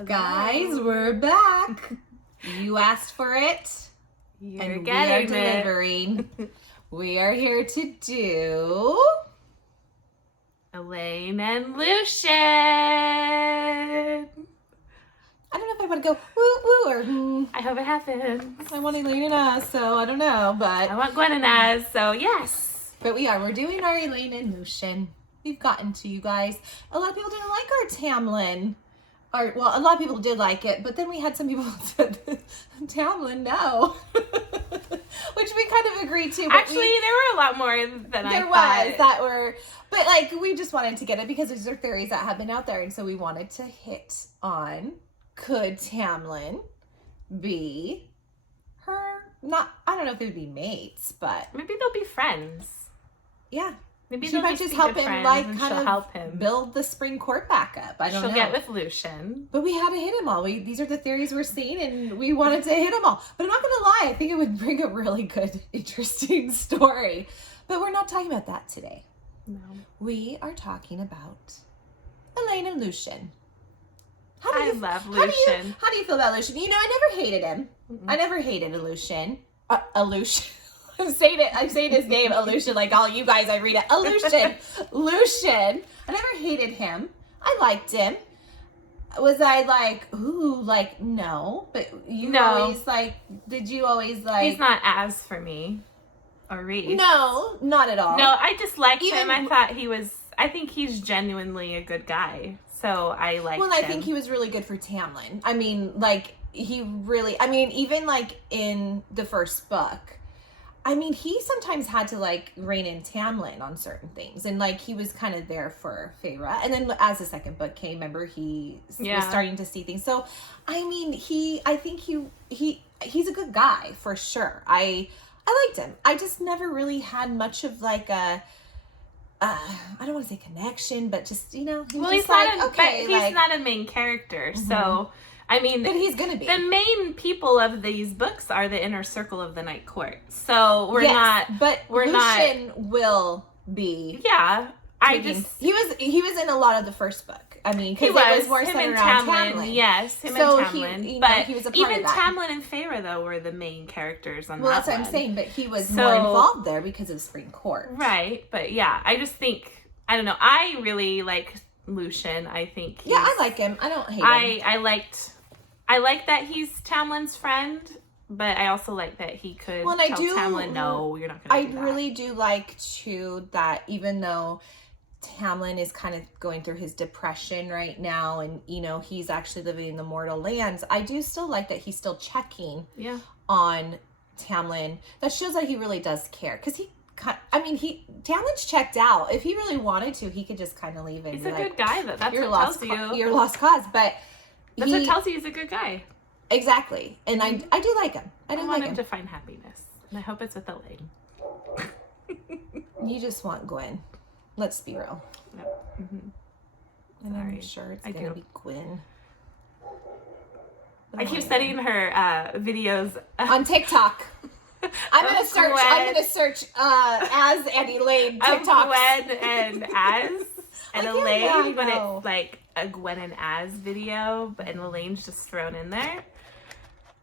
Hello. Guys, we're back. You asked for it. You're and getting we are delivering. We are here to do Elain and Lucien. I don't know if I want to go woo woo or I hope it happens. I want Elain and us, so I don't know, but I want Gwen and Az, so yes. But we're doing our Elain and Lucien. We've gotten to you guys. A lot of people didn't like our Tamlin. Well, a lot of people did like it, but then we had some people who said, Tamlin, no. Which we kind of agreed to. Actually, there were a lot more than I thought. But like, we just wanted to get it because these are theories that have been out there. And so we wanted to hit on, could Tamlin be her, I don't know if they would be mates, but. Maybe they'll be friends. Yeah. Maybe she might just help him, like, kind of help him build the spring court back up. I don't know. She'll get with Lucien. But we had to hit them all. These are the theories we're seeing, and we wanted to hit them all. But I'm not going to lie. I think it would bring a really good, interesting story. But we're not talking about that today. No. We are talking about Elain and Lucien. I love Lucien. How do you feel about Lucien? You know, I never hated him. I never hated Lucien. Lucien. I'm saying his name, Lucien, like all you guys, I read it. Lucien. Lucien. I never hated him. I liked him. Was I like, ooh, like, no. But you always, like, did you always, like. He's not as for me. Or Reese. No, not at all. No, I just liked him. I think he's genuinely a good guy. So I liked him. Well, I think he was really good for Tamlin. I mean, like, even like in the first book, I mean, he sometimes had to, like, rein in Tamlin on certain things. And, like, he was kind of there for Feyre. And then as the second book came, remember, he was starting to see things. So, I mean, I think he's a good guy, for sure. I liked him. I just never really had much of, like, I don't want to say connection, but just, you know. He's not a main character, so. I mean, but he's gonna be. The main people of these books are the inner circle of the Night Court. So Lucien will be. Yeah, he was in a lot of the first book. I mean, because it was more centered around Tamlin. Yes, him and Tamlin. He was a part of that. Tamlin and Feyre though were the main characters on that. Well, that's what I'm saying. But he was more involved there because of Spring Court. Right, but yeah, I just think I don't know. I really like Lucien. I think. I like him. I don't hate him. I like that he's Tamlin's friend, but I also like that he could tell Tamlin, no, you're not going to do that. I really do like, too, that even though Tamlin is kind of going through his depression right now and, you know, he's actually living in the mortal lands, I do still like that he's still checking on Tamlin. That shows that he really does care. Because Tamlin's checked out. If he really wanted to, he could just kind of leave it. He's a good guy, though. That's what tells you. You're lost cause, but... That's what tells you he's a good guy. Exactly. And I do like him. I want him to find happiness. And I hope it's with Elain. You just want Gwen. Let's be real. Yep. And I'm sure it's going to be Gwen. I keep sending her videos. On TikTok. I'm going to search Az and Elain TikToks. Gwen and Az and Elain. But it's like a Gwen and Az video, and Elain's just thrown in there.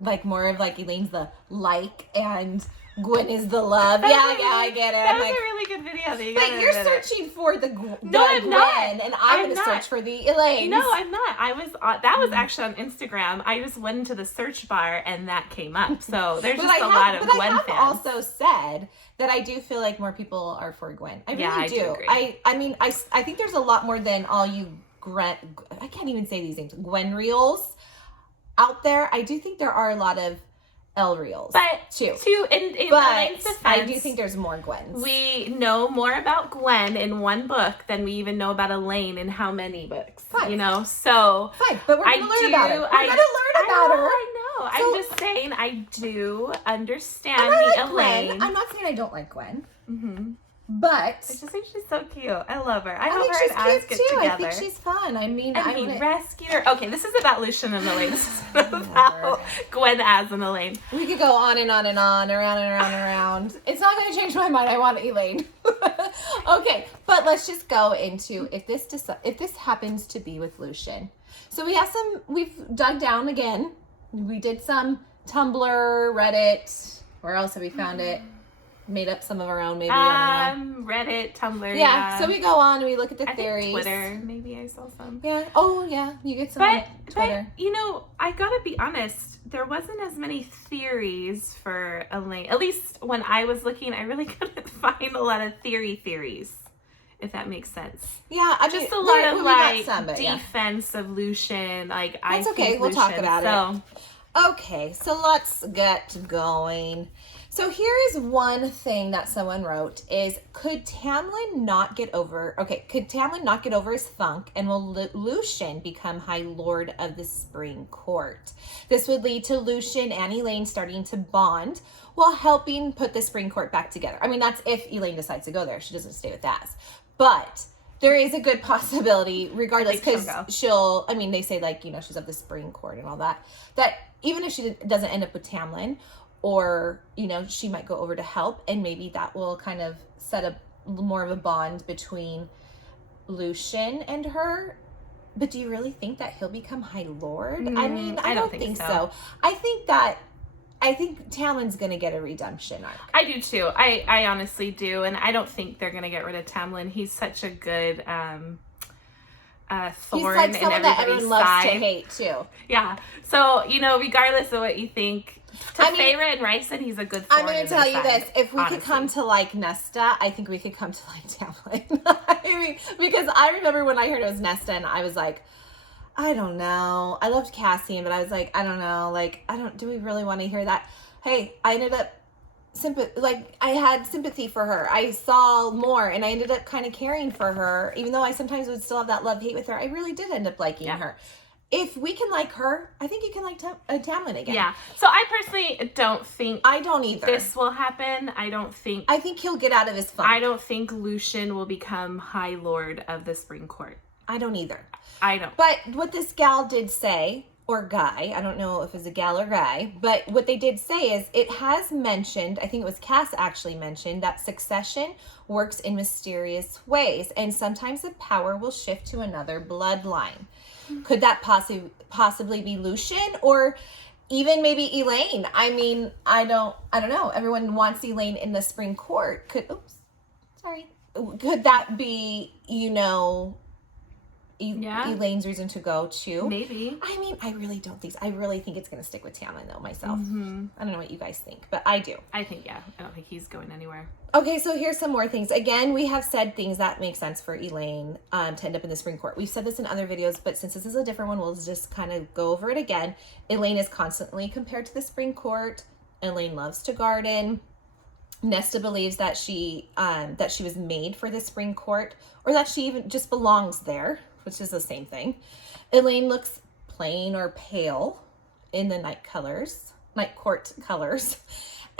Like more of like Elaine's the like and Gwen is the love. I get it. That was a really good video. But you're searching for the Gwen, and I'm going to search for the Elaine. No, I'm not. That was actually on Instagram. I just went into the search bar and that came up. So there's just a lot of Gwen fans. I have also said that I do feel like more people are for Gwen. I really do. Agree. I mean, I think there's a lot more than all you I can't even say these names. Gwnriels out there. I do think there are a lot of Elriels, too. In Elaine's defense, I do think there's more Gwens. We know more about Gwen in one book than we even know about Elain in how many books? 5. You know, so 5. But we're going to learn about her. We're going to learn about her. I know. I'm just saying I do understand Elain. Gwen. I'm not saying I don't like Gwen. Mm-hmm. But I just think she's so cute. I love her. I hope think her she's and Az cute get too. together. I think she's fun. I mean, he rescued her. Okay, this is about Lucien and Elain. This is about Gwen, Az, and Elain. We could go on and on and on, around and around and around. It's not going to change my mind. I want Elain. Okay, but let's just go into if this happens to be with Lucien. So we've dug down again. We did some Tumblr, Reddit. Where else have we found it? Made up some of our own, maybe. I don't know. Reddit, Tumblr. Yeah. So we go on and we look at the theories. Think Twitter, maybe I saw some. Yeah. Oh, yeah. You get some on Twitter. But, you know, I gotta be honest. There wasn't as many theories for Elain. At least when I was looking, I really couldn't find a lot of theories. If that makes sense. Yeah, I just mean, a lot of like some, defense of Lucien. Like that's okay. We'll talk about it. Okay, so let's get going. So here is one thing that someone wrote: is could Tamlin not get over his funk, and will Lucien become High Lord of the Spring Court? This would lead to Lucien and Elain starting to bond while helping put the Spring Court back together. I mean, that's if Elain decides to go there. She doesn't stay with Az. But there is a good possibility, regardless, because they say, like, you know, she's of the Spring Court and all that, that even if she doesn't end up with Tamlin, or, you know, she might go over to help, and maybe that will kind of set up more of a bond between Lucien and her. But do you really think that he'll become High Lord? I mean, I don't think so. I think Tamlin's going to get a redemption arc. I do too. I honestly do. And I don't think they're going to get rid of Tamlin. He's such a good thorn He's like someone that everyone loves to hate too. Yeah. So, you know, regardless of what you think, Feyre and Rhysand, he's a good thorn. I'm going to tell you this. If we could come to like Nesta, I think we could come to like Tamlin. I mean, because I remember when I heard it was Nesta and I was like, I don't know. I loved Cassian, but I was like, I don't know. Like, do we really want to hear that? Hey, I ended up I had sympathy for her. I saw more, and I ended up kind of caring for her, even though I sometimes would still have that love-hate with her. I really did end up liking her. If we can like her, I think you can like Tamlin again. Yeah. So I personally don't think... I don't either. This will happen. I think he'll get out of his funk. I don't think Lucien will become High Lord of the Spring Court. I don't either. I don't. But what this gal did say, or guy, I don't know if it's a gal or guy, but what they did say is it has mentioned, I think it was Cass actually mentioned, that succession works in mysterious ways, and sometimes the power will shift to another bloodline. Could that possibly be Lucien, or even maybe Elain? I mean, I don't know. Everyone wants Elain in the Spring Court. Could that be, you know, Elain's reason to go too? Maybe. I mean, I really don't think so. I really think it's going to stick with Tamlin though, myself. I don't know what you guys think, but I do. I think, yeah. I don't think he's going anywhere. Okay, so here's some more things. Again, we have said things that make sense for Elain to end up in the Spring Court. We've said this in other videos, but since this is a different one, we'll just kind of go over it again. Elain is constantly compared to the Spring Court. Elain loves to garden. Nesta believes that she was made for the Spring Court, or that she even just belongs there, which is the same thing. Elain looks plain or pale in the night court colors.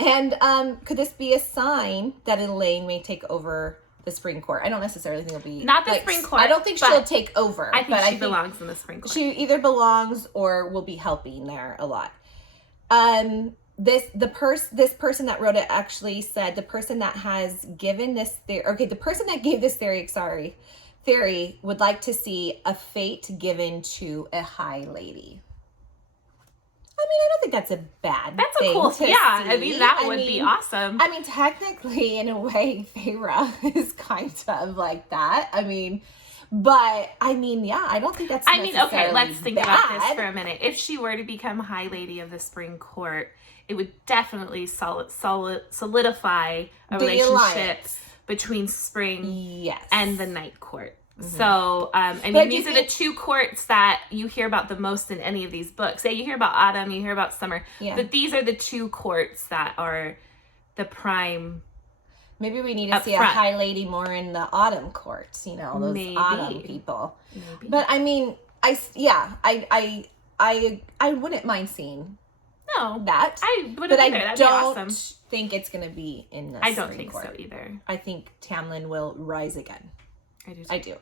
And could this be a sign that Elain may take over the Spring Court? I don't necessarily think it'll be... Not the Spring Court. I don't think she'll take over. I think she belongs in the Spring Court. She either belongs or will be helping there a lot. This person that wrote it actually said the person that has given this theory... Okay, the person that gave this theory would like to see a fate given to a high lady. I mean, I don't think that's a bad thing. That's a cool thing. Yeah, I mean, that would be awesome. I mean, technically, in a way, Feyre is kind of like that. I mean, but, I mean, yeah, I don't think that's okay, let's think about this for a minute. If she were to become High Lady of the Spring Court, it would definitely solidify a relationship between Spring and the Night Court. So, I mean, these are the two courts that you hear about the most in any of these books. You hear about autumn, you hear about summer, but these are the two courts that are the prime. Maybe we need to see a High Lady more in the autumn courts, you know, those autumn people. Maybe. But I mean, I wouldn't mind seeing that. But I don't think it's going to be in the I don't think court. so either. I think Tamlin will rise again. I do.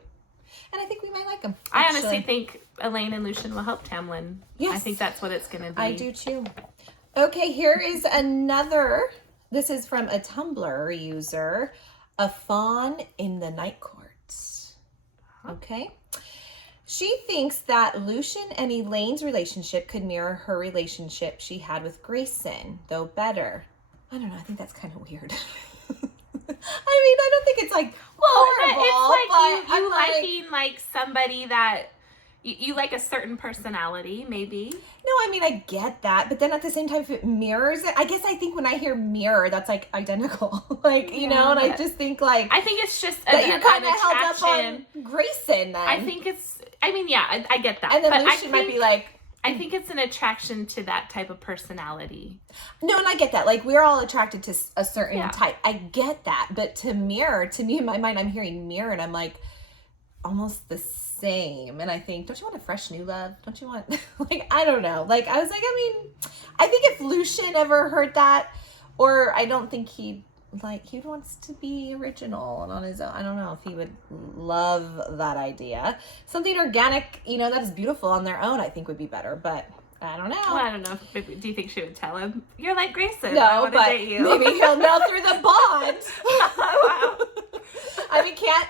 And I think we might like him. I honestly think Elain and Lucien will help Tamlin. Yes. I think that's what it's going to be. I do too. Okay, here is another. This is from a Tumblr user. A fawn in the night court. Okay. She thinks that Lucien and Elain's relationship could mirror her relationship she had with Grayson, though better. I don't know. I think that's kind of weird. I mean, I don't think it's like horrible. It's like you liking like somebody that you like a certain personality, maybe. No, I mean, I get that, but then at the same time, if it mirrors it, I guess I think when I hear mirror, that's like identical, like you know, and I just think like I think it's just that you're kind of held up on Grayson. Then I think it's. I mean, yeah, I get that, and then Lucien might be like. I think it's an attraction to that type of personality. No, and I get that. Like, we're all attracted to a certain type. I get that. But to mirror, to me, in my mind, I'm hearing mirror, and I'm like, almost the same. And I think, don't you want a fresh new love? Don't you want, like, I don't know. Like, I was like, I mean, I think if Lucien ever heard that, or I don't think he wants to be original and on his own. I don't know if he would love that idea. Something organic, you know, that is beautiful on their own, I think would be better, but I don't know. Well, I don't know. Do you think she would tell him, you're like Grayson? No, but maybe he'll know through the bond. Wow. I mean, can't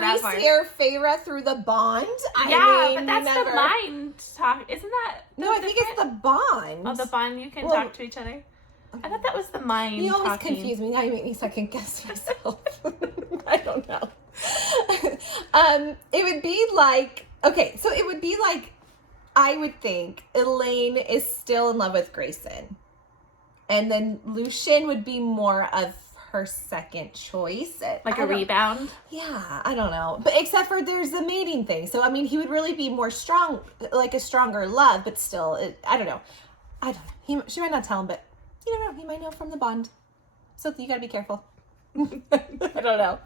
Reese hear Feyre through the bond? But that's the mind talk. Isn't that? No, I think it's the bond. Oh, the bond. You can talk to each other. I thought that was the mind. You always confuse me. Now you make me second guess myself. I don't know. It would be like, okay, so it would be like, I would think Elain is still in love with Grayson. And then Lucien would be more of her second choice. Like a rebound? Yeah, I don't know. But except for there's the mating thing. So, I mean, he would really be more strong, like a stronger love, but still, I don't know. She might not tell him, but you don't know. He might know from the bond. So you gotta be careful. I don't know.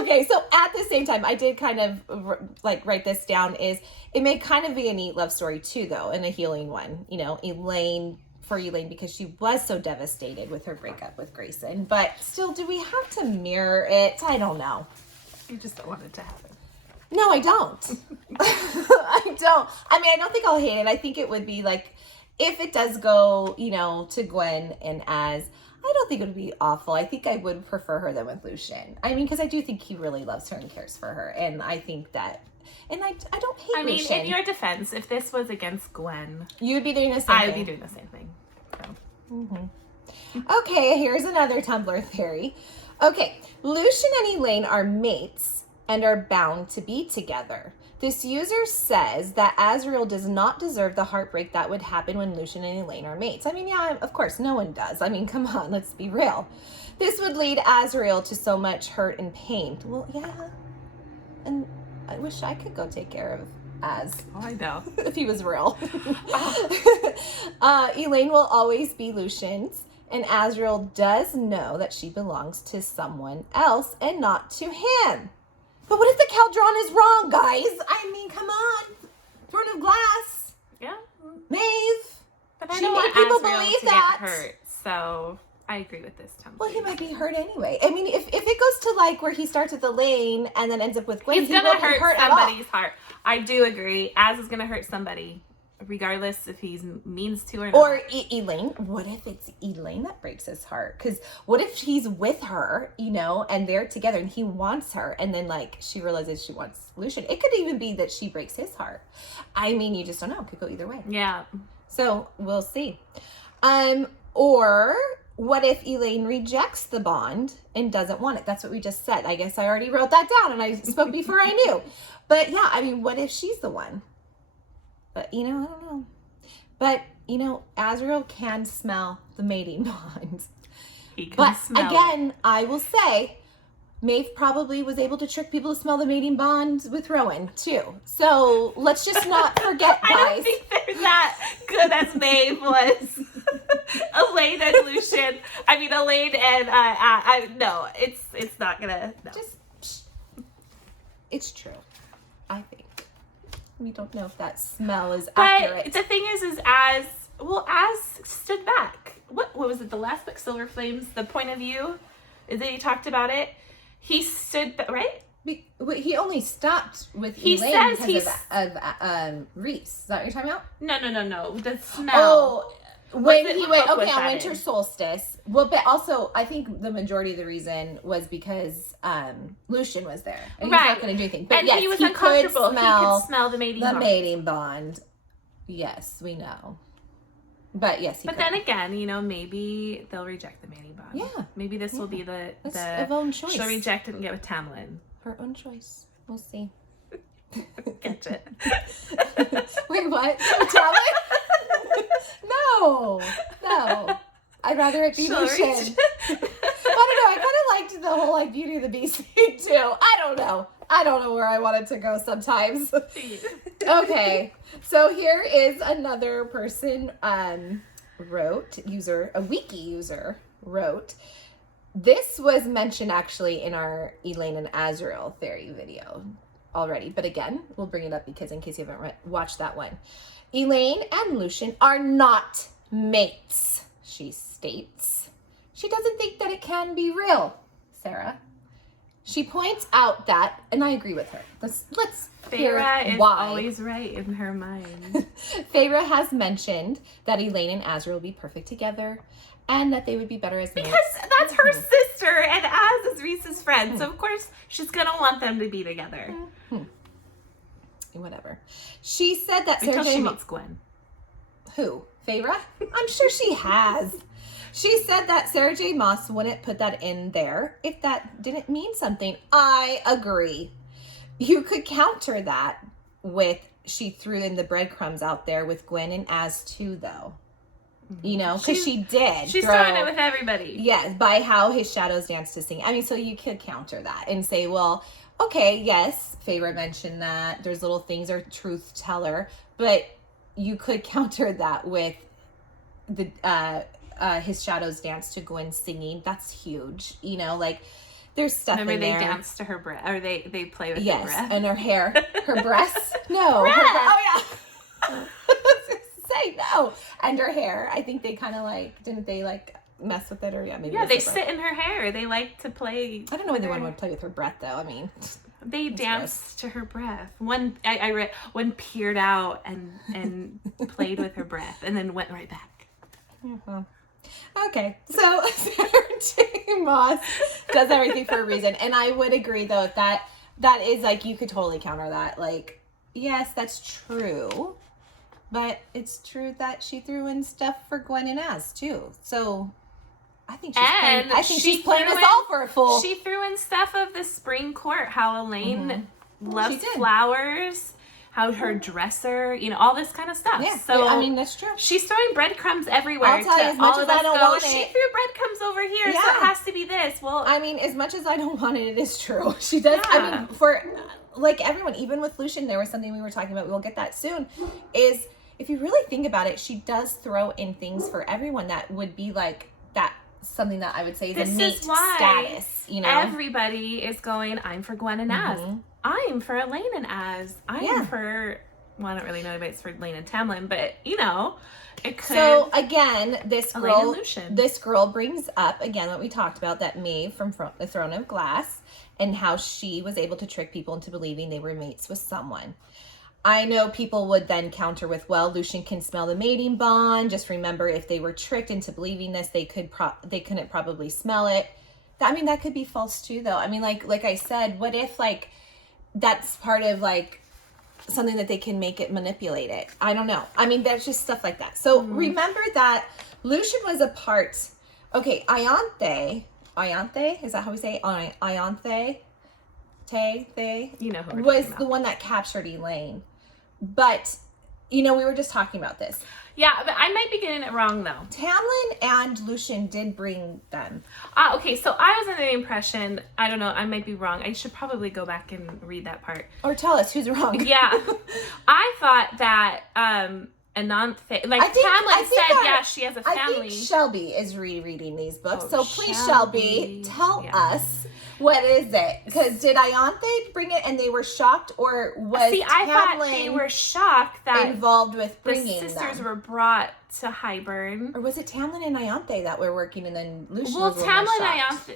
Okay, so at the same time, I did kind of like write this down. It may kind of be a neat love story too, though, and a healing one. You know, Elain, because she was so devastated with her breakup with Grayson. But still, do we have to mirror it? I don't know. You just don't want it to happen. No, I don't. I don't. I mean, I don't think I'll hate it. I think it would be like, if it does go, you know, to Gwen and Az, I don't think it would be awful. I think I would prefer her than with Lucien. I mean, because I do think he really loves her and cares for her. And I think that, and I don't hate Lucien. I mean, in your defense, if this was against Gwen, you would be doing the same thing. I would be doing the same thing. So. Okay, here's another Tumblr theory. Okay, Lucien and Elain are mates and are bound to be together. This user says that Azriel does not deserve the heartbreak that would happen when Lucien and Elain are mates. I mean, yeah, of course, no one does. I mean, come on, let's be real. This would lead Azriel to so much hurt and pain. Well, yeah, and I wish I could go take care of Az. Oh, I know. If he was real. Elain will always be Lucien's, and Azriel does know that she belongs to someone else and not to him. But what if the Caldron is wrong, guys? I mean, come on. Throne of Glass. Yeah. Maeve. But I don't want people believe to that. Get hurt, so I agree with this, Tom. Well, he might be hurt anyway. I mean, if it goes to like where he starts with Elain and then ends up with Gwen, he's gonna hurt somebody's heart. I do agree. Az is gonna hurt somebody, regardless if he means to or not. Or Elain. What if it's Elain that breaks his heart? Because what if he's with her, you know, and they're together and he wants her, and then like she realizes she wants Lucien? It could even be that she breaks his heart. I mean, you just don't know. It could go either way. Yeah. So we'll see. Or what if Elain rejects the bond and doesn't want it? That's what we just said. I guess I already wrote that down and I spoke before I knew. But yeah, I mean, what if she's the one? But, you know, I don't know. But, you know, Azriel can smell the mating bond. He can smell again, I will say, Maeve probably was able to trick people to smell the mating bond with Rowan, too. So, let's just not forget, guys. I don't think they're that good as Maeve was. Elain and Lucien. I mean, Elain and, no, it's not gonna, no. It's true. I think. We don't know if that smell is but accurate. The thing is Az stood back. What was it? The last book, Silver Flames, the point of view, that he talked about it. He stood back, right? He only stopped with Elain because of Reese. Is that what you're talking about? No. The smell. when he went, book was okay, on that winter in? solstice. Well, but also, I think the majority of the reason was because Lucien was there. And he's not going to do anything. But and yes, he was could uncomfortable. smell He could smell the mating bond. mating bond. Yes, we know. But yes, he But could. then again, you know, maybe they'll reject the mating bond. Yeah. Maybe this will be It's of own choice. she'll reject it and get with Tamlin. Her own choice. We'll see. Get it. Wait, what? Tamlin? No. I'd rather it be She'll Lucien. reject- I don't know. I kind of liked the whole like Beauty and the Beast thing too. I don't know where I wanted to go sometimes. Okay, so here is another person a wiki user wrote. This was mentioned actually in our Elain and Azrael theory video already, but again, we'll bring it up because in case you haven't watched that one. Elain and Lucien are not mates, she states. She doesn't think that it can be real, Sarah. She points out that, and I agree with her. Let's hear Feyre is why. always right in her mind. Feyre has mentioned that Elain and Azrael will be perfect together, and that they would be better as mates. Because that's her sister, and Az is Reese's friend, so of course she's gonna want them to be together. Whatever. She said that Until Sarah she J. meets Gwen. Who? Feyre? I'm sure she has. She said that Sarah J. Maas wouldn't put that in there if that didn't mean something. I agree. You could counter that with she threw in the breadcrumbs out there with Gwen and Az too, though. You know, because she did. She's throwing it with everybody. Yes, by how his shadows dance to sing. I mean, so you could counter that and say, well, okay, yes, Feyre mentioned that there's little things or truth teller, but you could counter that with the his shadows dance to Gwen singing. That's huge. You know, like there's stuff Remember in they there. dance to her breath, or they play with her Yes, breath. and her hair, her breasts. No, Breath. her breath. Oh yeah. I was gonna say no, and her hair. I think they kind of like didn't they like mess with it or yeah maybe. Yeah, it they was her sit breath. in her hair. They like to play. I don't know whether one would play with her breath though. I mean, They dance to her breath. One I read one peered out and played with her breath, and then went right back. Okay, so Sarah J. Maas does everything for a reason, and I would agree though if that is like you could totally counter that. Like, yes, that's true, but it's true that she threw in stuff for Gwen and Az too. So I think she's playing us all for a fool. She threw in stuff of the spring court, how Elain loves She did. flowers, how her dresser, you know, all this kind of stuff. Yeah, So I mean that's true. she's throwing breadcrumbs everywhere. I'll tell you, as much as I don't want she it- threw breadcrumbs over here, so Yeah. it has to be this. Well, I mean, as much as I don't want it, it is true. She does. I Yeah. mean, for like everyone, even with Lucien, there was something we were talking about. We'll get that soon. Is if you really think about it, she does throw in things for everyone that would be like that. Something that I would say is this a mate is why status. You know, everybody is going, I'm for Gwen and Az. I'm for Elain and Az. I'm for, well, I don't really know anybody for Elain and Tamlin, but, you know, it could. So again, Elain and Lucien. this girl brings up again what we talked about, that Maeve from the Throne of Glass, and how she was able to trick people into believing they were mates with someone. I know people would then counter with, well, Lucien can smell the mating bond. Just remember, if they were tricked into believing this, they couldn't probably smell it. I mean, that could be false too, though. I mean, like I said, what if like that's part of like something that they can make it manipulate it? I don't know. I mean, there's just stuff like that. So remember that Lucien was a part. Okay, Ianthe, is that how we say it? Ianthe? You know who we're was talking about. the one that captured Elain. But, you know, we were just talking about this. Yeah, but I might be getting it wrong, though. Tamlin and Lucien did bring them. Okay, so I was under the impression, I don't know, I might be wrong. I should probably go back and read that part. Or tell us who's wrong. Yeah. I thought that, Ananthe, like Tamlin said, she has a family. I think Shelby is rereading these books. Oh, So please, Shelby, tell us, what is it? Because did Ianthe bring it and they were shocked, or was I thought Tamlin they were shocked that involved with the bringing sisters them? were brought to Hybern. Or was it Tamlin and Ianthe that were working, and then Lucien Well, was the one Tamlin, shocked?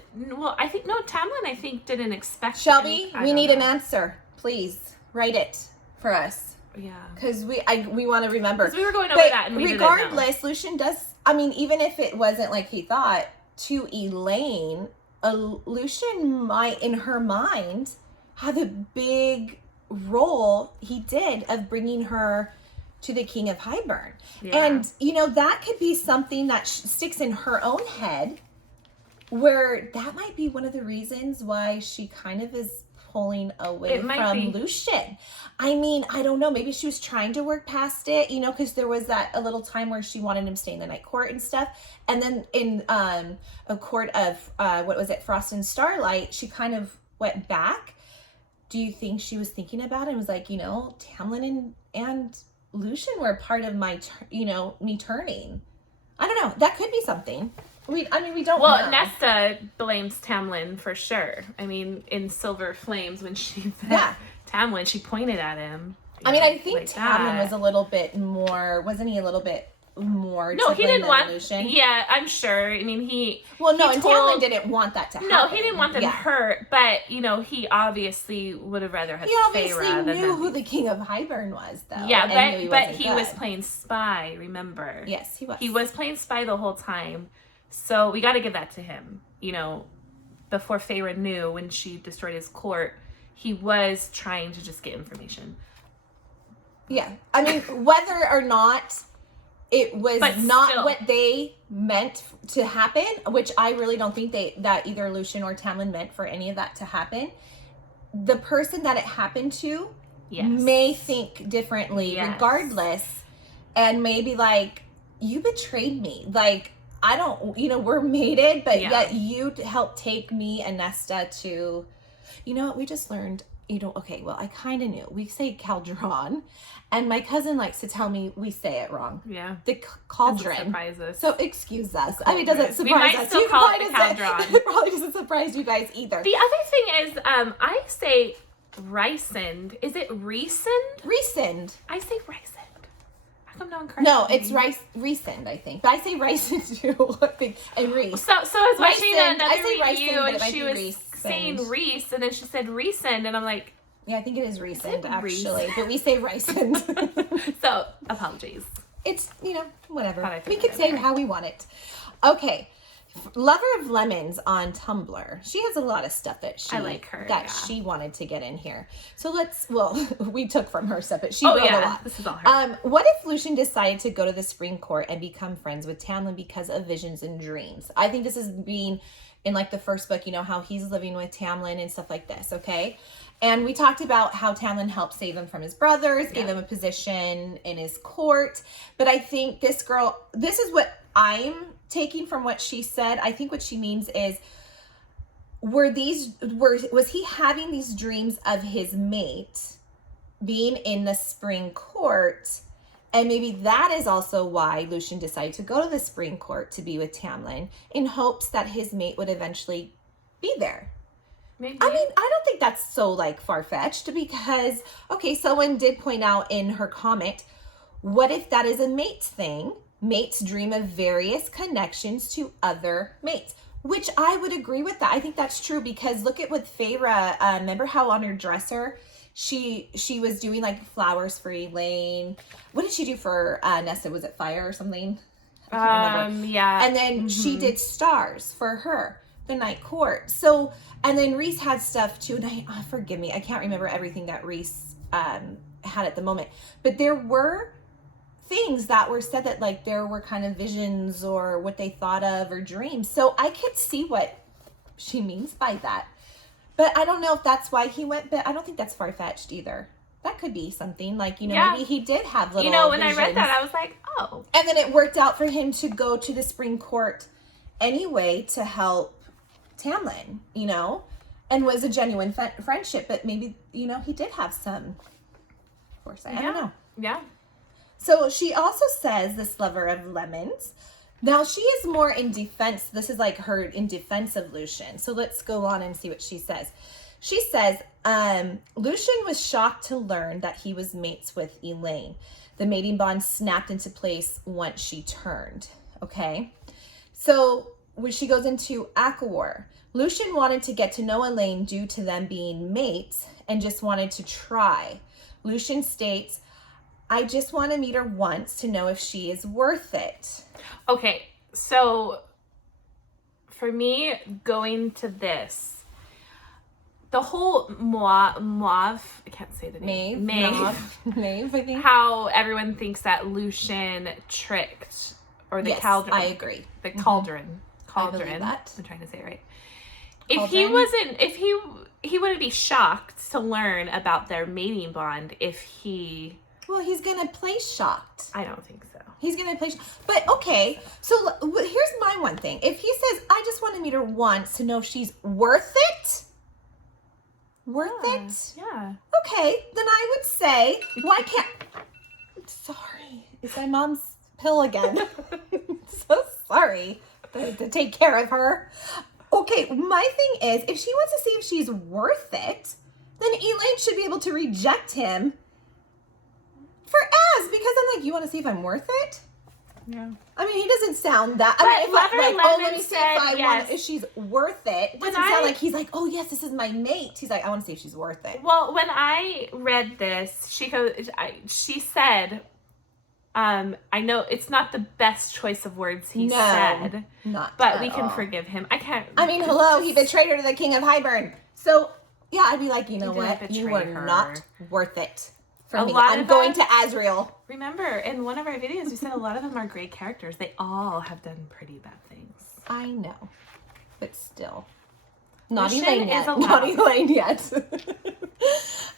Tamlin, I think, didn't expect Shelby, I we don't need an know. answer. Please write it for us. Yeah. Because we want to remember. Because we were going over that and we regardless, didn't know. Lucien does, I mean, even if it wasn't like he thought, to Elain, Lucien might, in her mind, have a big role he did of bringing her to the King of Hybern. Yeah. And, you know, that could be something that sticks in her own head, where that might be one of the reasons why she kind of is pulling away from Lucien. I mean, I don't know. Maybe she was trying to work past it, you know, because there was a little time where she wanted him to stay in the night court and stuff. And then in a court of, Frost and Starlight, she kind of went back. Do you think she was thinking about it and was like, you know, Tamlin and Lucien were part of my, me turning? I don't know. That could be something. We don't know. Well, Nesta blames Tamlin for sure. I mean, in Silver Flames, when she met Tamlin, she pointed at him. I mean, I think like Tamlin was a little bit more, wasn't he a little bit more? No, he didn't want, Lucien? Yeah, I'm sure. I mean, Tamlin didn't want that to happen. No, he didn't want them hurt, but, you know, he obviously would have rather had Feyre. He obviously knew who the King of Hybern was, though. Yeah, but he was playing spy, remember? Yes, he was. He was playing spy the whole time. So we got to give that to him. You know, before Feyre knew, when she destroyed his court, he was trying to just get information. Yeah. I mean, whether or not it was what they meant to happen, which I really don't think that either Lucien or Tamlin meant for any of that to happen, the person that it happened to may think differently regardless, and maybe like, you betrayed me. Like, I don't, we're mated, but yet you helped take me and Nesta to, you know what, we just learned, okay, well, I kind of knew. We say cauldron, and my cousin likes to tell me we say it wrong. Yeah. The cauldron. Doesn't surprise us. So excuse us. I mean, it doesn't surprise us. We might still call it the cauldron. It probably doesn't surprise you guys either. The other thing is, I say Rysand. Is it Rysand? Rysand. I say Rysand. No, it's Rysand, I think. But I say Rysand too. And Reese. So I was watching another review, and she was saying Reese, and then she said Rysand, and I'm like, yeah, I think it is Rysand, actually. But we say Rysand. So, apologies. It's, whatever. We can say how we want it. Okay. Lover of Lemons on Tumblr. She has a lot of stuff that she wanted to get in here. So we took from her stuff, but she wrote a lot. This is all her. What if Lucien decided to go to the Spring Court and become friends with Tamlin because of visions and dreams? I think this is being in like the first book, how he's living with Tamlin and stuff like this, okay? And we talked about how Tamlin helped save him from his brothers, gave him a position in his court. But I think this is what I'm taking from what she said. I think what she means is, was he having these dreams of his mate being in the Spring Court, and maybe that is also why Lucien decided to go to the Spring Court to be with Tamlin, in hopes that his mate would eventually be there. Maybe. I mean, I don't think that's so far-fetched, because someone did point out in her comment, what if that is a mate thing? Mates dream of various connections to other mates, which I would agree with that. I think that's true, because look at with Feyre. Remember how on her dresser she was doing flowers for Elain. What did she do for Nesta? Was it fire or something? I can't remember. Yeah. And then she did stars for her, the night court. So, and then Reese had stuff too. And forgive me, I can't remember everything that Reese had at the moment, but there were things that were said that there were kind of visions or what they thought of or dreams. So I could see what she means by that, but I don't know if that's why he went. But I don't think that's far-fetched either. That could be something maybe he did have little when visions. I read that, I was like, oh. And then it worked out for him to go to the Spring Court anyway to help Tamlin, and was a genuine friendship. But maybe he did have some foresight. I don't know. Yeah. So she also says, this lover of lemons. Now she is more in defense. This is her in defense of Lucien. So let's go on and see what she says. She says, Lucien was shocked to learn that he was mates with Elain. The mating bond snapped into place once she turned. Okay. So when she goes into ACOTAR, Lucien wanted to get to know Elain due to them being mates and just wanted to try. Lucien states, I just want to meet her once to know if she is worth it. Okay, so for me, going to this, the whole Mauve, I can't say the name. Maeve, I think. How everyone thinks that Lucien tricked, or the cauldron. I agree. The cauldron. I believe that. I'm trying to say it right. He wouldn't be shocked to learn about their mating bond if he... Well, he's going to play shocked. I don't think so. He's going to play But, okay, so here's my one thing. If he says, I just want to meet her once to know if she's worth it. Worth it? Yeah. Okay, then I would say, why can't... Sorry. It's my mom's pill again. So sorry to take care of her. Okay, my thing is, if she wants to see if she's worth it, then Elain should be able to reject him for as, because I'm like, you want to see if I'm worth it? Yeah. I mean, he doesn't sound that. But I mean, Lover let me see if I yes. want, if she's worth it. It doesn't sound like he's like, oh yes, this is my mate. He's like, I want to see if she's worth it. Well, when I read this, she said, I know it's not the best choice of words he said, but we can forgive him. I mean, hello, he betrayed her to the King of Hybern. So, yeah, I'd be like, you know what? You were not worth it for me. I'm going to Azrael. Remember, in one of our videos, we said a lot of them are great characters. They all have done pretty bad things. I know, but still. Not Lucien Elain yet. Not Elain yet.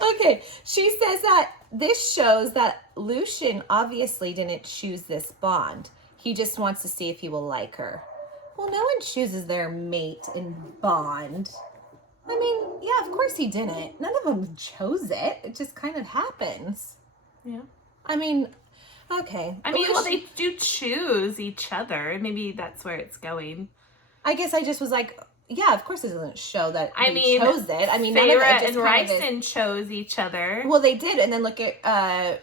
Okay, she says that this shows that Lucien obviously didn't choose this bond. He just wants to see if he will like her. Well, no one chooses their mate and bond. I mean, yeah, of course he didn't. None of them chose it. It just kind of happens. Yeah. I mean, okay. I mean, well, they do choose each other. Maybe that's where it's going. I guess I just was like, yeah, of course it doesn't show that they chose it. I mean, Feyre and Rhysand chose each other. Well, they did. And then look at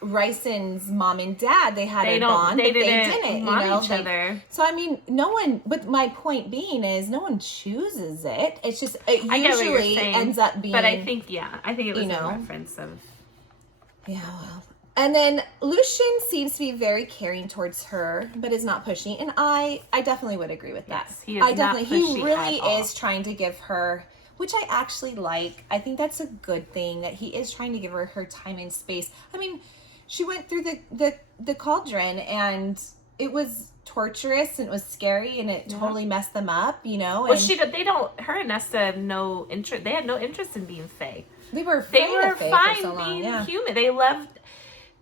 Rhysand's mom and dad. They had a bond, they but they didn't want each other. So, I mean, no one, but my point being is no one chooses it. It's just, it usually ends up being. But I think it was a reference of. Yeah, well. And then Lucien seems to be very caring towards her, but is not pushy. And I definitely would agree with that. Yes, he is not pushy He really at all. is trying to give her, which I actually like. I think that's a good thing, that he is trying to give her time and space. I mean, she went through the cauldron, and it was torturous, and it was scary, and it totally messed them up, you know? Well, her and Nesta have no interest. They had no interest in being Fae. They were fine being human. They loved.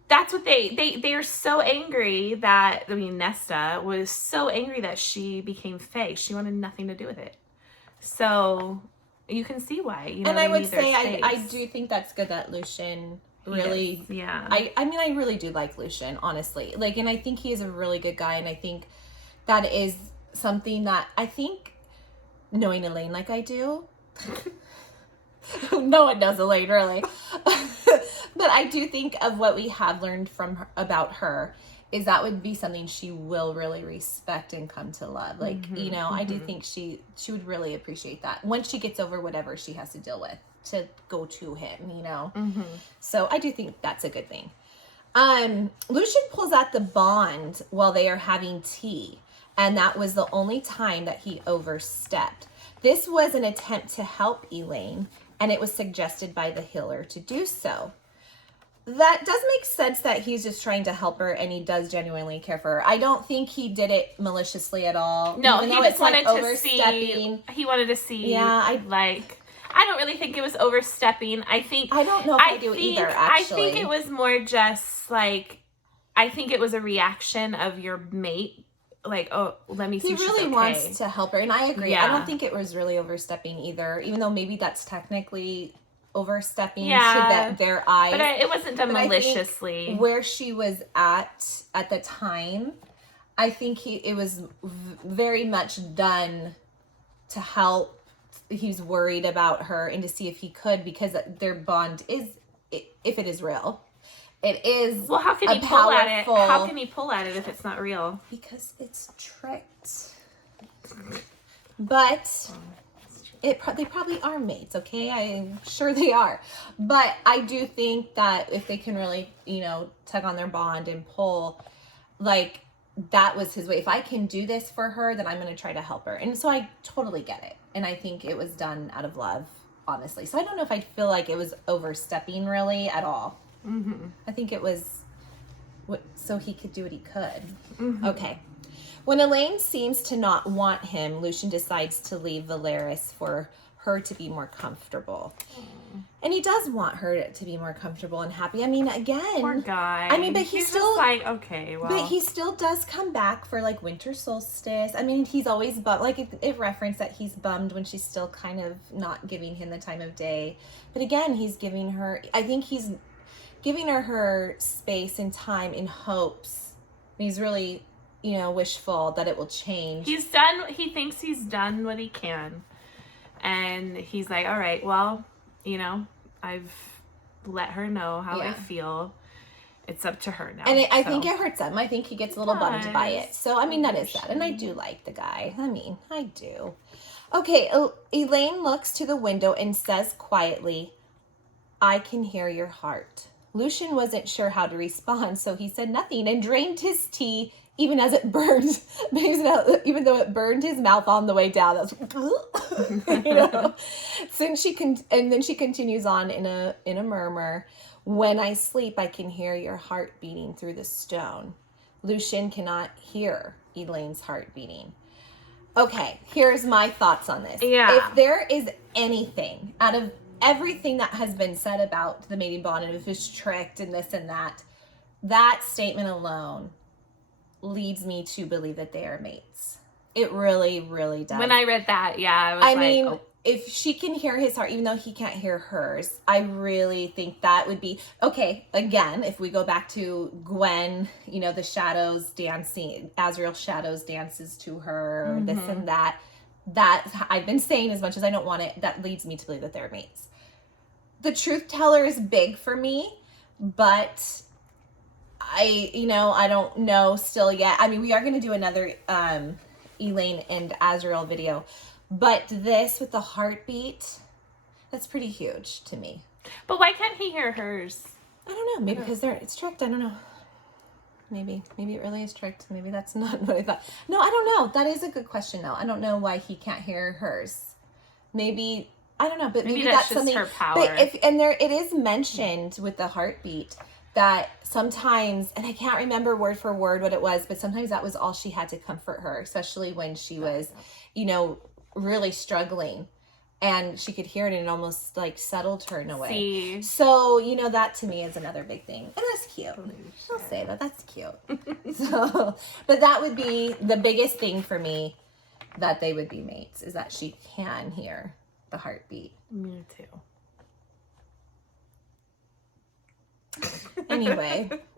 That's what they are so angry that, I mean, Nesta was so angry that she became Fae. She wanted nothing to do with it. So you can see why. You know, and I would say I do think that's good that Lucien really. Yeah. I mean, I really do like Lucien, honestly. Like, and I think he is a really good guy, and I think that is something that I think, knowing Elain like I do. No one knows Elain, really. But I do think of what we have learned from her, about her, is that would be something she will really respect and come to love. Like, you know, I do think she would really appreciate that once she gets over whatever she has to deal with to go to him, you know. So I do think that's a good thing. Lucien pulls out the bond while they are having tea, and that was the only time that he overstepped. This was an attempt to help Elain, and it was suggested by the healer to do so. That does make sense that he's just trying to help her, and he does genuinely care for her. I don't think he did it maliciously at all. No, he just wanted to see. He wanted to see. Yeah, I don't really think it was overstepping. I don't know if I do either. Actually, I think it was more just like, I think it was a reaction of your mate. Like, oh, let me see. He really wants to help her, and I agree. Yeah. I don't think it was really overstepping either, even though maybe that's technically overstepping to their eyes. But it wasn't done maliciously. Where she was at the time, I think it was very much done to help. He's worried about her and to see if he could, because their bond is, if it is real. It is. Well, how can he pull at it? How can he pull at it if it's not real? Because it's tricked. But They probably are mates, okay? I'm sure they are. But I do think that if they can really, tug on their bond and pull, like, that was his way. If I can do this for her, then I'm going to try to help her. And so I totally get it. And I think it was done out of love, honestly. So I don't know if I feel like it was overstepping really at all. Mm-hmm. I think it was so he could do what he could. Mm-hmm. Okay. When Elain seems to not want him, Lucien decides to leave Valeris for her to be more comfortable. And he does want her to be more comfortable and happy. I mean, again... Poor guy. I mean, but he's still... just like, okay, well... But he still does come back for, like, winter solstice. I mean, he's always bummed. Like, it referenced that he's bummed when she's still kind of not giving him the time of day. But again, he's giving her... I think he's giving her space and time in hopes. He's really... wishful that it will change. He thinks he's done what he can. And he's like, all right, well, I've let her know how I feel. It's up to her now. And I think it hurts him. I think he gets a little bummed by it. So, I mean, that is sad. And I do like the guy. I mean, I do. Okay, Elain looks to the window and says quietly, I can hear your heart. Lucien wasn't sure how to respond, so he said nothing and drained his tea even as it burned, even though it burned his mouth on the way down. That was, and then she continues on in a murmur. When I sleep, I can hear your heart beating through the stone. Lucien cannot hear Elain's heart beating. Okay, here's my thoughts on this. Yeah. If there is anything out of everything that has been said about the mating bond and if it's tricked and this and that statement alone leads me to believe that they are mates. It really, really does. When I read that, I mean, if she can hear his heart, even though he can't hear hers, I really think that would be... Okay, again, if we go back to Gwen, the shadows dancing, Azriel's shadows dances to her, this and that I've been saying as much as I don't want it, that leads me to believe that they're mates. The truth teller is big for me, but... I don't know still yet. I mean, we are going to do another Elain and Azriel video, but this with the heartbeat, that's pretty huge to me. But why can't he hear hers? I don't know. Maybe because it's tricked. I don't know. Maybe it really is tricked. Maybe that's not what I thought. No, I don't know. That is a good question though. I don't know why he can't hear hers. Maybe, I don't know, but maybe that's just something. Her power. But it is mentioned with the heartbeat that sometimes, and I can't remember word for word what it was, but sometimes that was all she had to comfort her, especially when she was, really struggling, and she could hear it and it almost like settled her in a way. See. So, that to me is another big thing. And that's cute. I'll say that. That's cute. So, but that would be the biggest thing for me, that they would be mates, is that she can hear the heartbeat. Me too.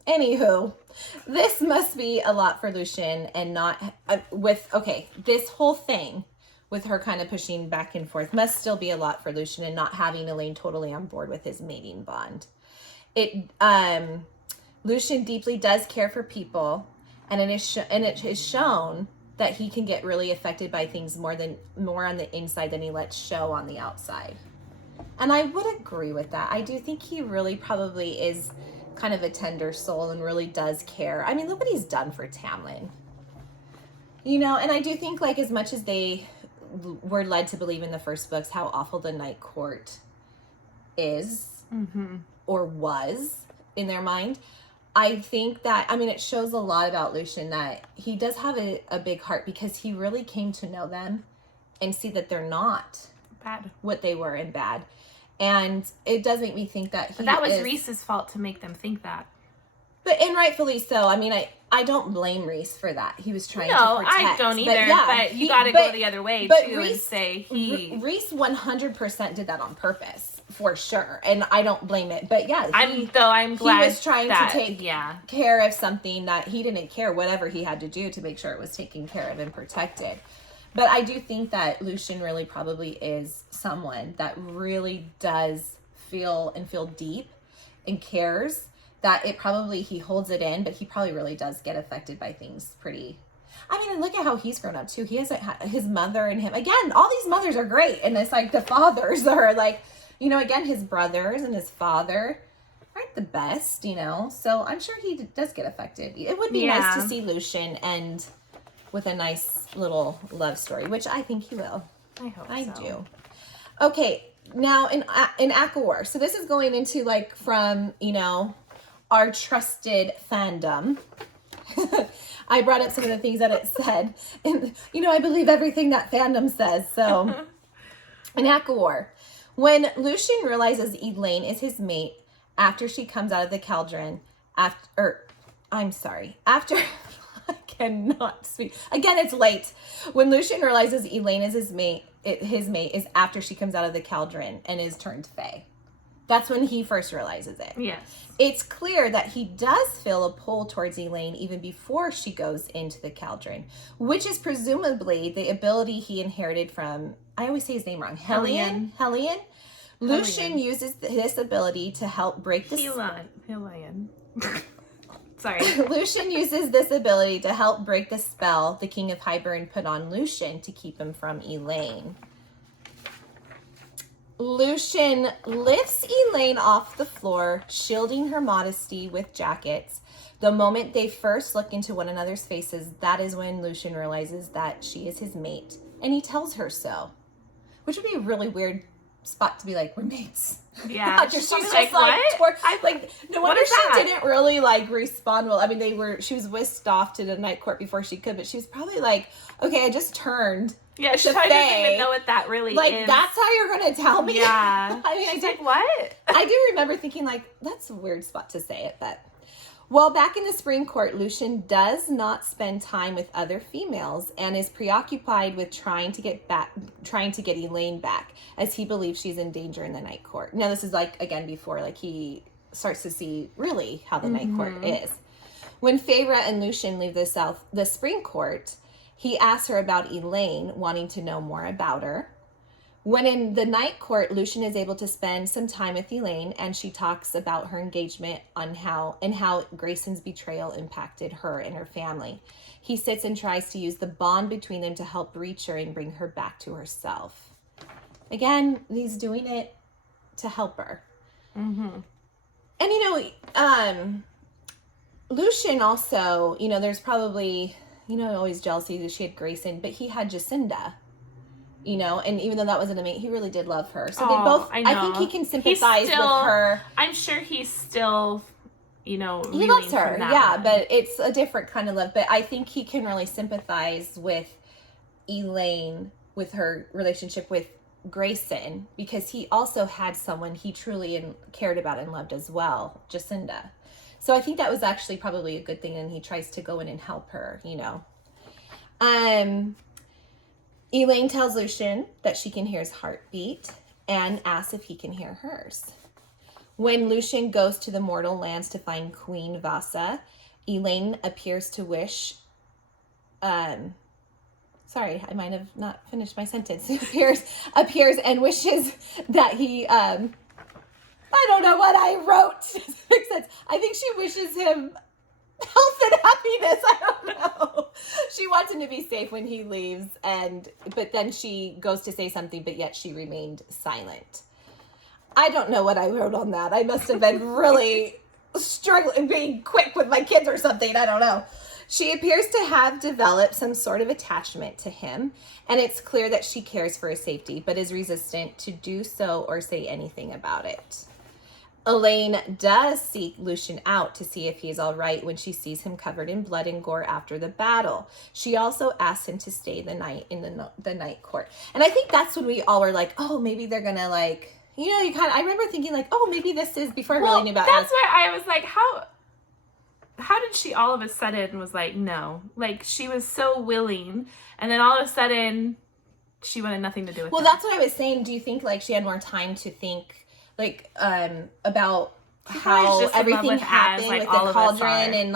Anywho, this must be a lot for Lucien, and not this whole thing with her kind of pushing back and forth must still be a lot for Lucien, and not having Elain totally on board with his mating bond. Lucien deeply does care for people, and it is shown that he can get really affected by things more on the inside than he lets show on the outside. And I would agree with that. I do think he really probably is kind of a tender soul and really does care. I mean, look what he's done for Tamlin. And I do think, like, as much as they were led to believe in the first books how awful the Night Court is, or was in their mind, I think that, it shows a lot about Lucien, that he does have a big heart, because he really came to know them and see that they're not bad, what they were, and bad. And it does make me think that But that was Rhys's fault to make them think that. And rightfully so. I don't blame Rhys for that. He was trying to protect. I don't either. But you got to go the other way too, and say Rhys 100% did that on purpose, for sure, and I don't blame it. But yeah, I'm glad he was trying to take care of something that he didn't care whatever he had to do to make sure it was taken care of and protected. But I do think that Lucien really probably is someone that really does feel deep and cares, that he holds it in, but he probably really does get affected by things pretty I mean, and look at how he's grown up too. He has his mother and him. Again, all these mothers are great. And it's like the fathers are like, you know, again, his brothers and his father aren't the best, you know. So I'm sure he does get affected. It would be nice to see Lucien end with a nice little love story, which I think he will. I hope I so. do. Okay, now in ACOTAR. So this is going into like from, you know, our trusted fandom. I brought up some of the things that it said. And, you know, I believe everything that fandom says. So, in ACOTAR, when Lucien realizes Elain is his mate after she comes out of the cauldron, after, I cannot speak. Again, it's late. When Lucien realizes Elain is his mate is after she comes out of the cauldron and is turned fae. That's when he first realizes it. Yes. It's clear that he does feel a pull towards Elain even before she goes into the cauldron, which is presumably the ability he inherited from, I always say his name wrong, Elain. Lucien uses this ability to help break the... Elain. Sorry. Lucien uses this ability to help break the spell the King of Hybern put on Lucien to keep him from Elain. Lucien lifts Elain off the floor, shielding her modesty with jackets. The moment they first look into one another's faces, that is when Lucien realizes that she is his mate, and he tells her so. Which would be a really weird spot to be like, we're mates. Yeah. She's like, just what? No wonder she didn't really like respond well. I mean, she was whisked off to the night court before she could, but she was probably like, okay, I just turned. Yeah, she probably doesn't even know what that really is. Like, that's how you're going to tell me? Yeah. I mean, she's like, what? I do remember thinking, like, that's a weird spot to say it, but... While back in the spring court, Lucien does not spend time with other females and is preoccupied with trying to get Elain back, as he believes she's in danger in the night court. Now, this is, like, again, before, like, he starts to see really how the night court is. When Feyre and Lucien leave the spring court... He asks her about Elain, wanting to know more about her. When in the night court, Lucien is able to spend some time with Elain, and she talks about her engagement on how Grayson's betrayal impacted her and her family. He sits and tries to use the bond between them to help reach her and bring her back to herself. Again, he's doing it to help her. Mm-hmm. And, you know, Lucien also, you know, there's probably... You know, always jealousy that she had Grayson, but he had Jacinda, you know, and even though that wasn't a mate, he really did love her. So they both, I think he can sympathize with her. I'm sure he's still, you know, he loves her, yeah, one. But it's a different kind of love. But I think he can really sympathize with Elain, with her relationship with Grayson, because he also had someone he truly cared about and loved as well, Jacinda. So I think that was actually probably a good thing, and he tries to go in and help her, you know. Elain tells Lucien that she can hear his heartbeat and asks if he can hear hers. When Lucien goes to the mortal lands to find Queen Vasa, Elain appears to wish... sorry, I might have not finished my sentence. appears and wishes that he... I don't know what I wrote. Does it make sense? I think she wishes him health and happiness. I don't know. She wants him to be safe when he leaves, but then she goes to say something, but yet she remained silent. I don't know what I wrote on that. I must have been really struggling, being quick with my kids or something. I don't know. She appears to have developed some sort of attachment to him, and it's clear that she cares for his safety, but is resistant to do so or say anything about it. Elain does seek Lucien out to see if he's all right when she sees him covered in blood and gore after the battle. She also asks him to stay the night in the night court. And I think that's when we all were like, oh, maybe they're going to like, you know, I remember thinking like, oh, maybe this is, before I really knew about it. That's where I was like, how did she all of a sudden was like, no. Like, she was so willing, and then all of a sudden, she wanted nothing to do with it. Well, that's what I was saying. Do you think like she had more time to think like about how everything happened with the cauldron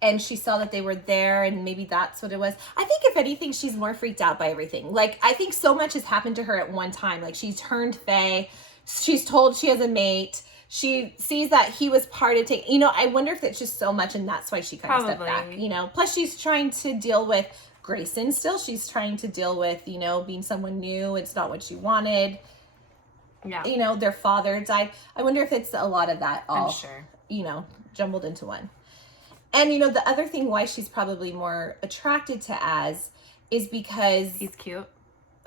and she saw that they were there and maybe that's what it was. I think if anything, she's more freaked out by everything. Like, I think so much has happened to her at one time. Like, she's turned fae. She's told she has a mate. she sees that he was part of taking, I wonder if it's just so much and that's why she kind of stepped back, plus she's trying to deal with Grayson still. She's trying to deal with, being someone new. It's not what she wanted. Yeah. Their father died. I wonder if it's a lot of that all, I'm sure. Jumbled into one. And, the other thing why she's probably more attracted to Az is because... He's cute.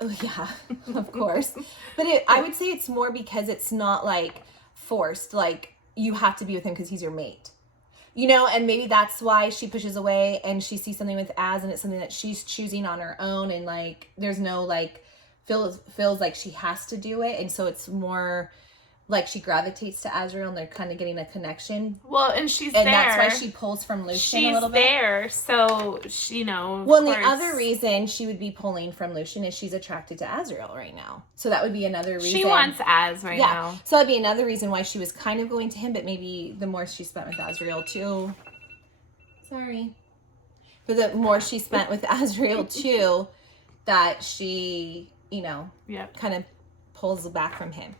Oh, yeah, of course. But I would say it's more because it's not, like, forced. Like, you have to be with him because he's your mate. And maybe that's why she pushes away and she sees something with Az and it's something that she's choosing on her own. And, like, there's no, like, feels like she has to do it. And so it's more... like she gravitates to Azriel and they're kind of getting a connection. Well, and she's there. And that's why she pulls from Lucien a little bit. She's there, so, Well, and the other reason she would be pulling from Lucien is she's attracted to Azriel right now. So that would be another reason. She wants Az right now. So that'd be another reason why she was kind of going to him, but maybe the more she spent with Azriel too. Sorry. But the more she spent with Azriel too, that she, kind of pulls back from him.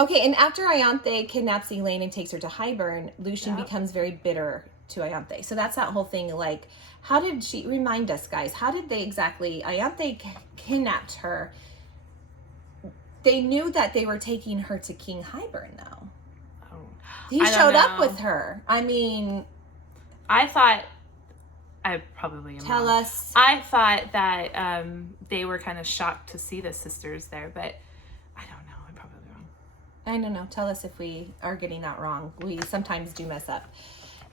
Okay, and after Ianthe kidnaps Elain and takes her to Hybern, Lucien becomes very bitter to Ianthe. So that's that whole thing, like, how did she, remind us guys, how did they exactly, Ianthe kidnapped her. They knew that they were taking her to King Hybern, though. Oh, he showed up with her. I mean... I thought, I probably am Tell wrong. us. I thought that they were kind of shocked to see the sisters there, but... I don't know. Tell us if we are getting that wrong. We sometimes do mess up.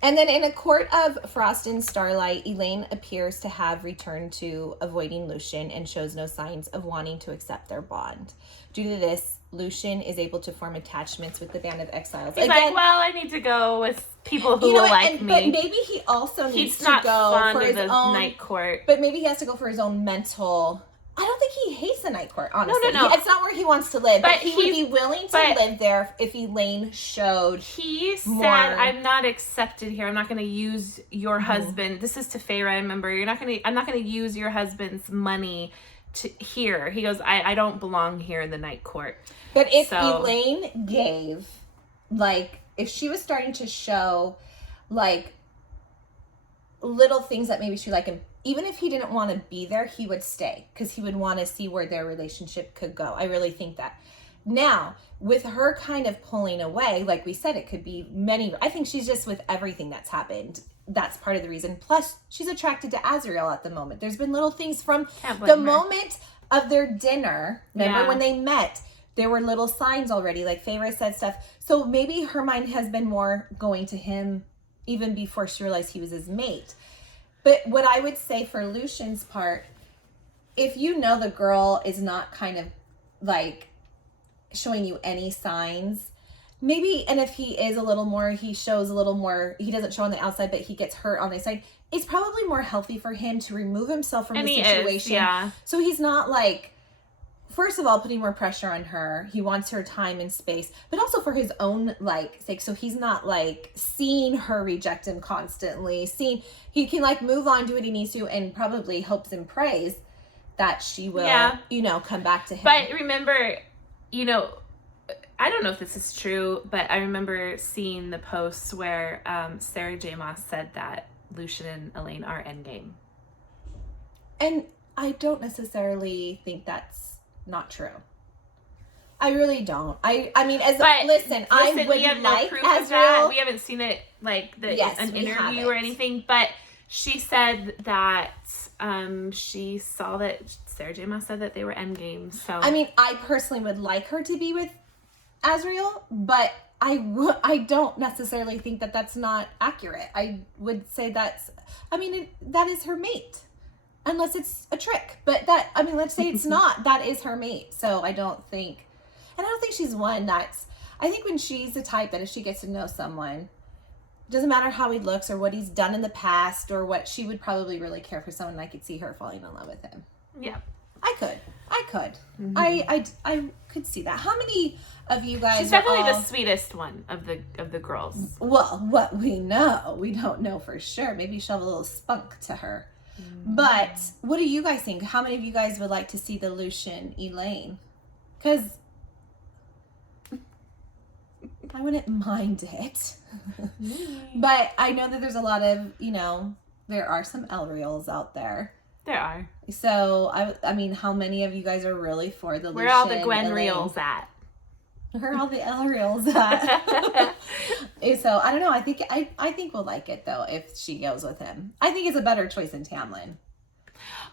And then in a court of frost and starlight, Elain appears to have returned to avoiding Lucien and shows no signs of wanting to accept their bond. Due to this, Lucien is able to form attachments with the band of exiles. He's like, well, I need to go with people who will like me. But maybe he also needs to go for his own night court. But maybe he has to go for his own mental... I don't think he hates the night court, honestly. No. It's not where he wants to live. But he would be willing to live there if Elain showed He said, I'm not accepted here. I'm not going to use your husband. This is to Feyre, remember. I'm not going to use your husband's money here. He goes, I don't belong here in the night court. But if Elain gave, like, if she was starting to show, like, little things that maybe she like him, even if he didn't want to be there, he would stay because he would want to see where their relationship could go. I really think that. Now, with her kind of pulling away, like we said, it could be I think she's just with everything that's happened. That's part of the reason. Plus, she's attracted to Azriel at the moment. There's been little things from the moment of their dinner. Remember when they met? There were little signs already, like Feyre said stuff. So maybe her mind has been more going to him even before she realized he was his mate. But what I would say for Lucien's part, if you know the girl is not kind of like showing you any signs, maybe, and if he is a little more, he shows a little more, he doesn't show on the outside, but he gets hurt on the inside, it's probably more healthy for him to remove himself from the situation. So he's not like, first of all, putting more pressure on her. He wants her time and space, but also for his own like sake. So he's not like seeing her reject him constantly. He can like move on, do what he needs to, and probably hopes and prays that she will, come back to him. But remember, I don't know if this is true, but I remember seeing the posts where Sarah J. Maas said that Lucien and Elain are endgame. And I don't necessarily think that's not true. I really don't. I mean, listen, I would have like no proof Azriel. of that. We haven't seen it like an interview haven't. or anything, but she said that she saw that Sarah J. Maas said that they were endgame. So I mean, I personally would like her to be with Azriel, but I don't necessarily think that that's not accurate. I would say that is her mate. Unless it's a trick. But let's say it's not. That is her mate. So I don't think she's one that's, I think when she's the type that if she gets to know someone, it doesn't matter how he looks or what he's done in the past or what, she would probably really care for someone. I could see her falling in love with him. Yeah. I could. Mm-hmm. I could see that. How many of you guys She's definitely the sweetest one of the girls. Well, what we know, we don't know for sure. Maybe she'll have a little spunk to her. But what do you guys think? How many of you guys would like to see the Lucien Elain? Because I wouldn't mind it. But I know that there's a lot of, there are some Elriels out there. There are. So, I mean, how many of you guys are really for the Where are all the Gwnriels at? Where are all the Elriels at? So, I don't know. I think we'll like it, though, if she goes with him. I think it's a better choice than Tamlin.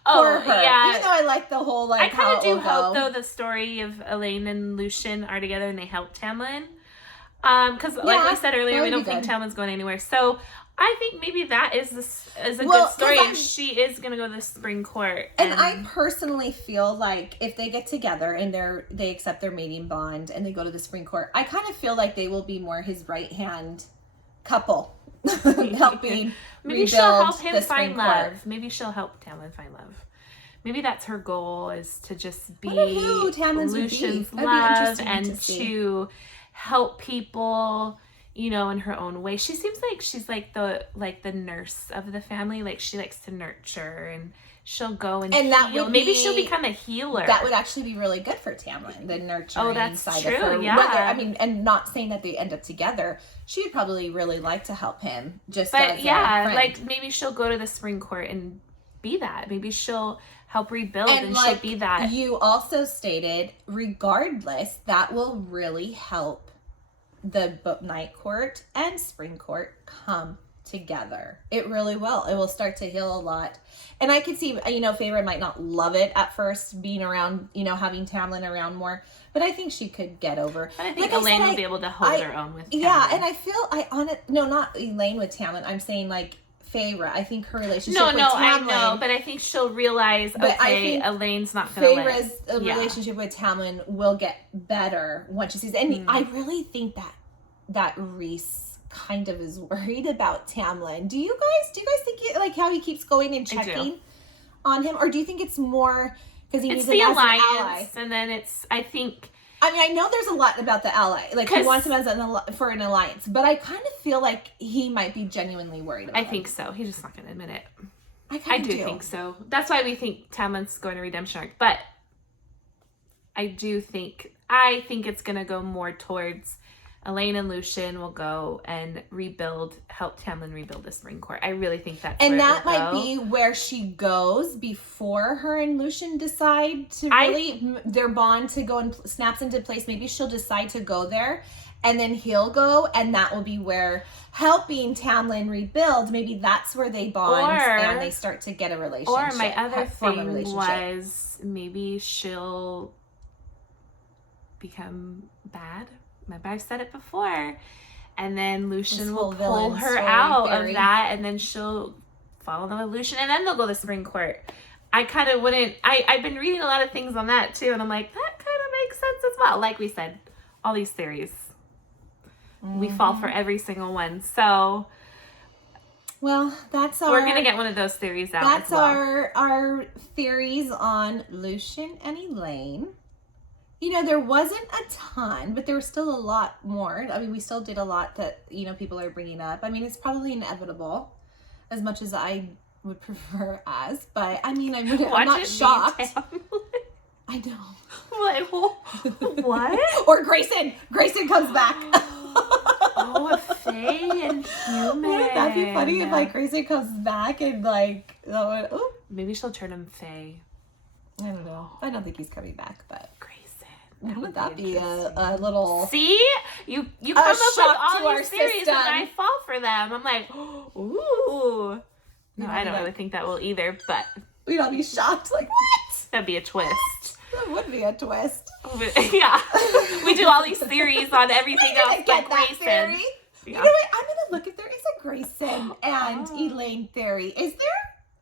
Oh, for her. yeah. Even though I like the whole, like, I kind of do hope, go. though, the story of Elain and Lucien are together and they help Tamlin. Because, like we said earlier, we don't think Tamlin's going anywhere. So, I think maybe that is a good story, and she is going to go to the spring court. And I personally feel like if they get together and they accept their mating bond and they go to the spring court, I kind of feel like they will be more his right-hand couple, helping maybe she'll help him find love. Maybe she'll help Tamlin find love. Maybe that's her goal, is to just be Lucien's love and to help people, in her own way. She seems like she's like the nurse of the family. Like, she likes to nurture, and she'll go and heal. Maybe she'll become a healer. That would actually be really good for Tamlin, the nurturing side of her. Yeah. And not saying that they end up together. She would probably really like to help him. But as a friend. Like, maybe she'll go to the spring court and be that. Maybe she'll help rebuild, and she'll be that. You also stated, regardless, that will really help the night court and spring court come together. It really will. It will start to heal a lot. And I could see, Feyre might not love it at first, being around, having Tamlin around more, but I think she could get over. But I think Elain will be able to hold her own with Tamlin. Yeah, and I feel not Elain with Tamlin. I'm saying, like, Feyre. I think her relationship with Tamlin. I know, but I think she'll realize, Elaine's not going to Feyre's relationship with Tamlin will get better once she sees it. And I really think that Rhys kind of is worried about Tamlin. Do you guys think like how he keeps going and checking on him? Or do you think it's more because he needs him as an ally? And then I know there's a lot about the ally. Like, he wants him as for an alliance. But I kind of feel like he might be genuinely worried about him. I think so. He's just not going to admit it. I do think so. That's why we think Tamlin's going to redemption arc. But I think it's going to go more towards Elain and Lucien will go and help Tamlin rebuild the spring court. I really think that's and that might be where she goes before her and Lucien decide to their bond to go and snaps into place. Maybe she'll decide to go there, and then he'll go, and that will be where helping Tamlin rebuild. Maybe that's where they bond and they start to get a relationship. Or my other thing was maybe she'll become bad. Remember, I've said it before. And then Lucien will pull her out of that, and then she'll fall in love with Lucien, and then they'll go to the spring court. I kind of wouldn't. I've been reading a lot of things on that too, and I'm like, that kind of makes sense as well. Like we said, all these theories, we fall for every single one. So, well, we're gonna get one of those theories out. That's our theories on Lucien and Elain. There wasn't a ton, but there was still a lot more. I mean, we still did a lot that, people are bringing up. I mean, it's probably inevitable, as much as I would prefer as. But, I mean, I'm not shocked. I know. What? Or Grayson. Grayson comes back. Oh, a fae and human. Wouldn't that be funny if, Grayson comes back and, maybe she'll turn him fae. I don't know. I don't think he's coming back, but... Wouldn't that be a little... See? You come up with all these theories and I fall for them. I'm like, ooh. No, I don't really think that will either, but... We'd all be shocked. Like, what? That'd be a twist. That would be a twist. Yeah. We do all these theories on everything else but Grayson. Theory. Yeah. You know what? I'm going to look if there is a Grayson and Elain theory. Is there?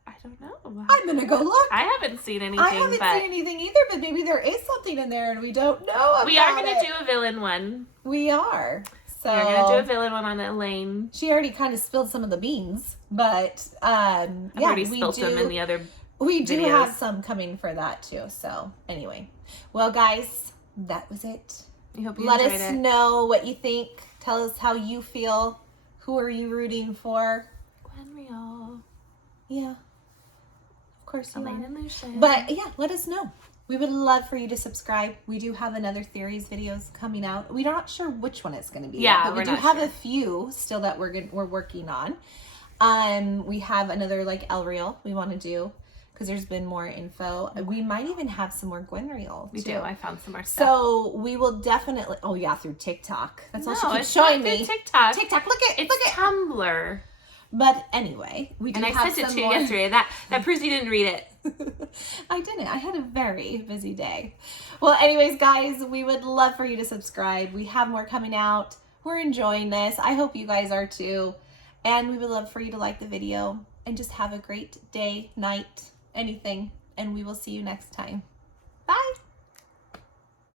I don't know. I'm going to go look. I haven't seen anything. I haven't seen anything either, but maybe there is something in there and we don't know about it. We are going to do a villain one. We are. So we're going to do a villain one on Elain. She already kind of spilled some of the beans, but I've already spilled them in the other We do videos. have some coming for that too. So anyway. Well, guys, that was it. I hope you Let enjoyed us know what you think. Tell us how you feel. Who are you rooting for? Gwnriel. Yeah. Of course you Elain are. and Lucien. But yeah, let us know. We would love for you to subscribe. We do have another theories videos coming out. We're not sure which one it's going to be. Yeah, but we do have a few still that we're working on. We have another like Elriel we want to do because there's been more info. We might even have some more Gwnriel. We do. I found some more stuff. So we will definitely. Oh yeah, through TikTok. That's all she keeps it's showing not me. TikTok. TikTok. Look at it's Tumblr. But anyway, we do and I have sent it some to you more. yesterday. That proves you didn't read it. I didn't. I had a very busy day. Well, anyways, guys, we would love for you to subscribe. We have more coming out. We're enjoying this. I hope you guys are too. And we would love for you to like the video and just have a great day, night, anything. And we will see you next time.